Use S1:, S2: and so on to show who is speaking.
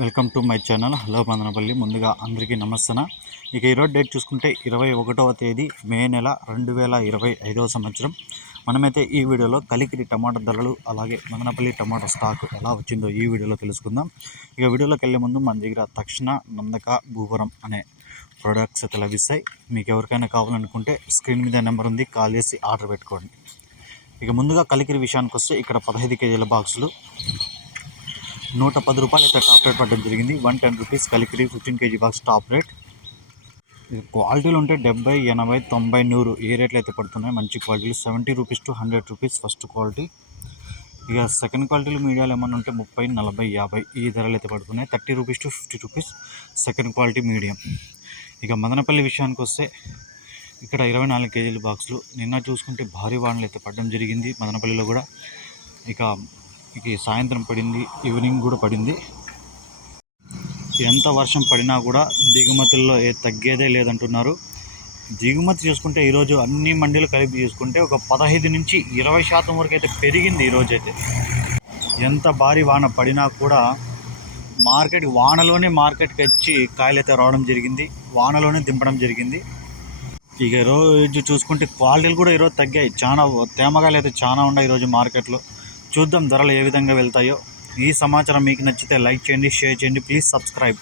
S1: Welcome to my channel. Hello Bandhanapalli ముందుగా అందరికీ నమస్తన. ఇక ఈరోజు డేట్ చూసుకుంటే ఇరవై ఒకటవ తేదీ మే నెల రెండు వేల ఇరవై ఐదవ సంవత్సరం. మనమైతే ఈ వీడియోలో కలికిరి టమాటా ధరలు అలాగే మదనపల్లి టమాటా స్టాక్ ఎలా వచ్చిందో ఈ వీడియోలో తెలుసుకుందాం. ఇక వీడియోలోకి వెళ్ళే ముందు మన దగ్గర తక్షణ నందక భూవరం అనే ప్రొడక్ట్స్ అయితే లభిస్తాయి. మీకు ఎవరికైనా కావాలనుకుంటే స్క్రీన్ మీద నెంబర్ ఉంది కాల్ చేసి ఆర్డర్ పెట్టుకోండి. ఇక ముందుగా కలికిరి విషయానికి వస్తే ఇక్కడ పదహైదు కేజీల బాక్సులు నూట పది రూపాయలు అయితే టాప్ రేట్ పడడం జరిగింది. One ten rupees Kalikiri fifteen kg box top rate క్వాలిటీలు ఉంటే డెబ్బై ఎనభై తొంభై నూరు ఏ రేట్లు అయితే పడుతున్నాయి. మంచి క్వాలిటీలు seventy rupees to hundred rupees first quality ఇక సెకండ్ క్వాలిటీలు మీడియాలు ఏమైనా ఉంటే ముప్పై నలభై యాభై ఈ ధరలు అయితే పడుతున్నాయి. Thirty rupees to fifty rupees second quality medium ఇక మదనపల్లి విషయానికి వస్తే ఇక్కడ ఇరవై నాలుగు కేజీల బాక్సులు నిన్న చూసుకుంటే భారీ వానలు అయితే పడడం జరిగింది మదనపల్లిలో కూడా. ఇక ఇక సాయంత్రం పడింది ఈవినింగ్ కూడా పడింది. ఎంత వర్షం పడినా కూడా దిగుమతుల్లో ఏ తగ్గేదే లేదంటున్నారు. దిగుమతి చూసుకుంటే ఈరోజు అన్ని మండీలు కలిపి చేసుకుంటే ఒక పదహైదు నుంచి ఇరవై శాతం వరకు అయితే పెరిగింది ఈరోజు అయితే ఎంత భారీ వాన పడినా కూడా మార్కెట్ వానలోనే మార్కెట్కి వచ్చి కాయలు అయితే రావడం జరిగింది వానలోనే దింపడం జరిగింది. ఇక రోజు చూసుకుంటే క్వాలిటీలు కూడా ఈరోజు తగ్గాయి చాలా తేమగాలు అయితే చాలా ఉన్నాయి ఈరోజు మార్కెట్లో. చూద్దాం ధరలు ఏ విధంగా వెళ్తాయో. ఈ సమాచారం మీకు నచ్చితే లైక్ చేయండి షేర్ చేయండి. Please subscribe.